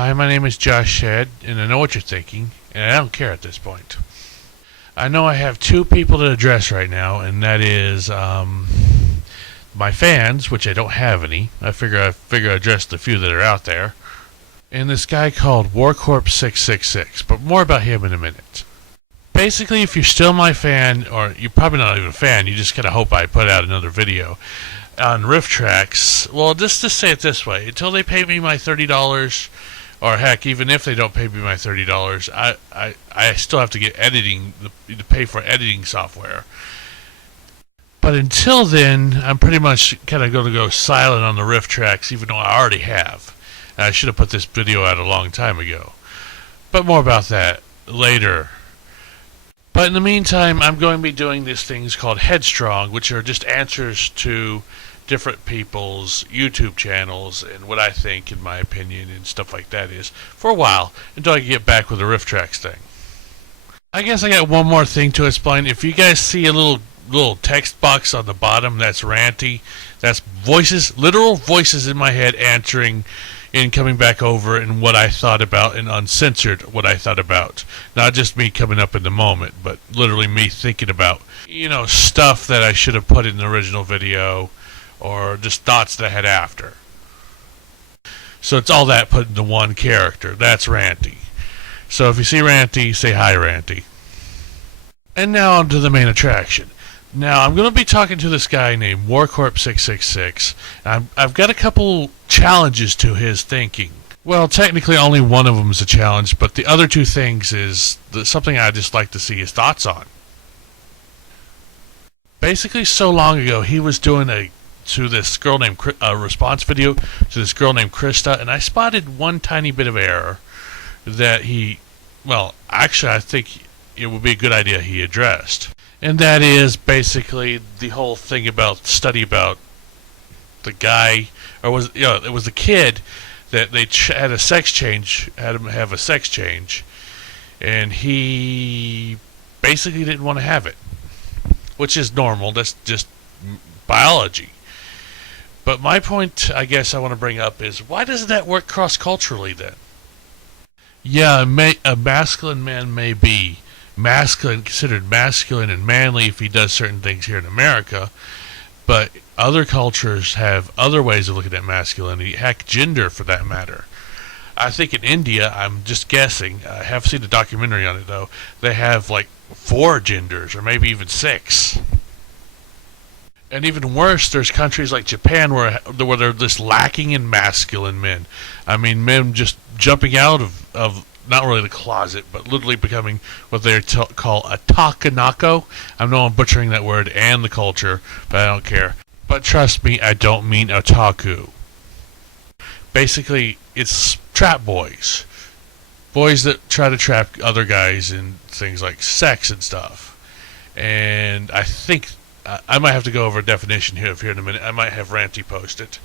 Hi, my name is Josh Shedd, and I know what you're thinking, and I don't care at this point. I know I have two people to address right now, and that is my fans, which I don't have any. I figure I address the few that are out there, and this guy called warcorps666, but more about him in a minute. Basically, if you're still my fan, or you're probably not even a fan, you just kind of hope I put out another video on riff tracks. Well, just to say it this way, until they pay me my $30, or heck, even if they don't pay me my $30, I still have to get editing, to pay for editing software. But until then, I'm pretty much kind of going to go silent on the riff tracks, even though I already have. And I should have put this video out a long time ago. But more about that later. But in the meantime, I'm going to be doing these things called Headstrong, which are just answers to different people's YouTube channels and what I think, in my opinion, and stuff like that is, for a while, until I can get back with the riff tracks thing. I guess I got one more thing to explain. If you guys see a little text box on the bottom that's ranty, that's voices, literal voices in my head answering and coming back over and what I thought about and uncensored what I thought about. Not just me coming up in the moment, but literally me thinking about, stuff that I should have put in the original video, or just thoughts that I had after. So it's all that put into one character. That's Ranty. So if you see Ranty, say hi, Ranty. And now on to the main attraction. Now I'm going to be talking to this guy named warcorps666. I've got a couple challenges to his thinking. Well, technically only one of them is a challenge, but the other two things is something I just like to see his thoughts on. Basically, so long ago, he was doing to this girl named response video to this girl named Krista, and I spotted one tiny bit of error that I think it would be a good idea he addressed. And that is basically the whole thing about the guy, or it was the kid that they had a sex change, had him have a sex change, and he basically didn't want to have it, which is normal. That's just biology. But my point, I guess I want to bring up is, why doesn't that work cross-culturally then? Yeah, a masculine man may be considered masculine and manly if he does certain things here in America, but other cultures have other ways of looking at masculinity, heck, gender for that matter. I think in India, I'm just guessing, I have seen a documentary on it though, they have like 4 genders, or maybe even 6. And even worse, there's countries like Japan where they're just lacking in masculine men. I mean, men just jumping out of not really the closet, but literally becoming what they call a takanako. I know I'm butchering that word and the culture, but I don't care. But trust me, I don't mean otaku. Basically, it's trap boys. Boys that try to trap other guys in things like sex and stuff. And I think I might have to go over a definition here in a minute. I might have Ranty post it.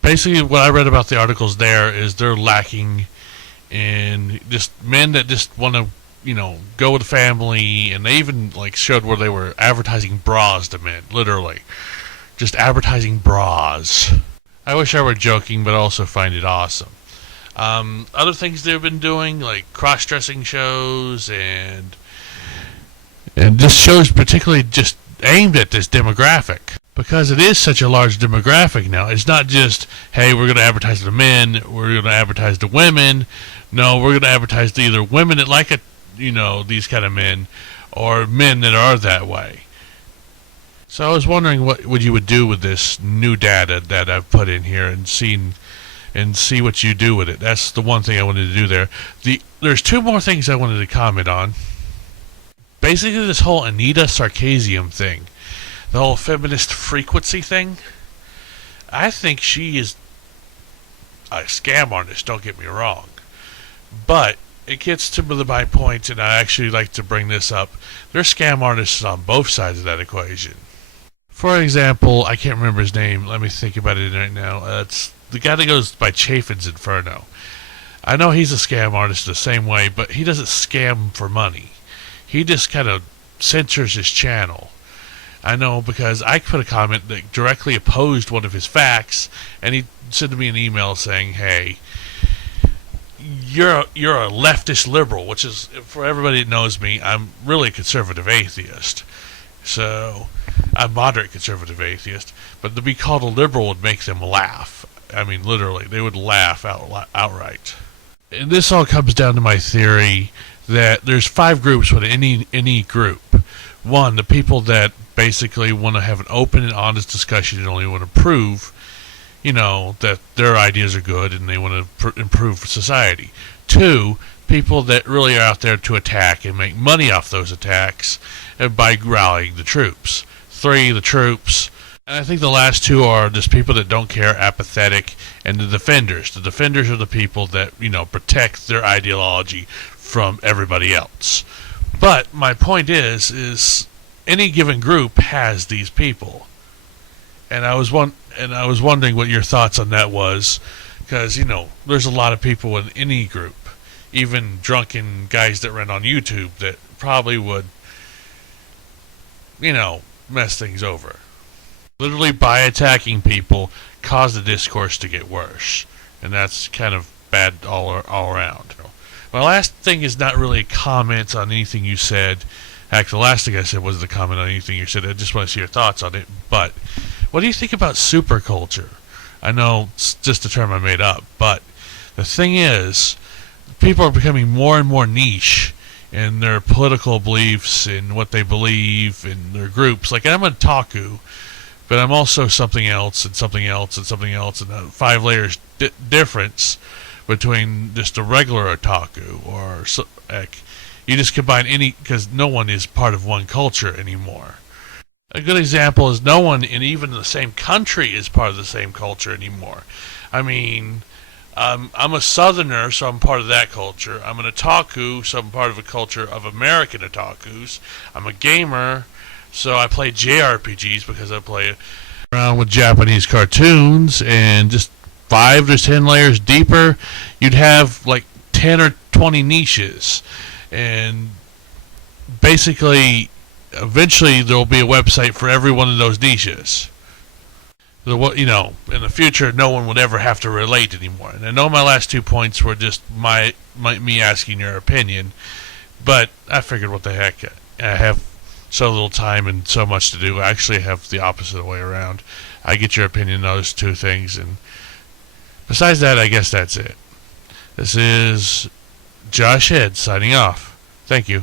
Basically, what I read about the articles there is they're lacking in just men that just want to, go with the family, and they even showed where they were advertising bras to men, literally. Just advertising bras. I wish I were joking, but I also find it awesome. Other things they've been doing, like cross-dressing shows and just shows particularly just aimed at this demographic. Because it is such a large demographic now. It's not just, hey, we're going to advertise to men, we're going to advertise to women. No, we're going to advertise to either women that like these kind of men, or men that are that way. So I was wondering what you would do with this new data that I've put in here and see what you do with it. That's the one thing I wanted to do there. There's 2 more things I wanted to comment on. Basically, this whole Anita Sarkeesian thing, the whole feminist frequency thing, I think she is a scam artist, don't get me wrong. But it gets to my point, and I actually like to bring this up. There's scam artists on both sides of that equation. For example, I can't remember his name. Let me think about it right now. It's the guy that goes by Chafin's Inferno. I know he's a scam artist the same way, but he doesn't scam for money. He just kind of censors his channel. I know because I put a comment that directly opposed one of his facts, and he sent me an email saying, hey, you're a leftist liberal, which is, for everybody that knows me, I'm really a conservative atheist. So I'm moderate conservative atheist, but to be called a liberal would make them laugh. I mean, literally, they would laugh outright. And this all comes down to my theory that there's 5 groups within any group. One, the people that basically want to have an open and honest discussion and only want to prove, that their ideas are good and they want to improve society. 2, people that really are out there to attack and make money off those attacks by rallying the troops. 3, the troops. And I think the last 2 are just people that don't care, apathetic, and the defenders. The defenders are the people that, protect their ideology from everybody else. But my point is any given group has these people. And I was wondering what your thoughts on that was, because, there's a lot of people in any group, even drunken guys that run on YouTube, that probably would, mess things over. Literally, by attacking people, cause the discourse to get worse. And that's kind of bad all around. My last thing is not really a comment on anything you said. Actually, the last thing I said was the comment on anything you said. I just want to see your thoughts on it. But what do you think about superculture? I know it's just a term I made up, but the thing is, people are becoming more and more niche in their political beliefs and what they believe in their groups. Like, I'm a otaku, but I'm also something else and something else and something else, and a 5 layers difference between just a regular otaku or you just combine any, because no one is part of one culture anymore. A good example is no one in even the same country is part of the same culture anymore. I mean, I'm a southerner, so I'm part of that culture. I'm an otaku, so I'm part of a culture of American otakus. I'm a gamer, so I play JRPGs because I play around with Japanese cartoons, and just 5 to 10 layers deeper, you'd have like 10 or 20 niches. And basically, eventually there will be a website for every one of those niches. In the future, no one would ever have to relate anymore. And I know my last 2 points were just me asking your opinion, but I figured, what the heck, I have so little time and so much to do. I actually have the opposite way around. I get your opinion on those 2 things, and besides that, I guess that's it. This is Josh Head signing off. Thank you.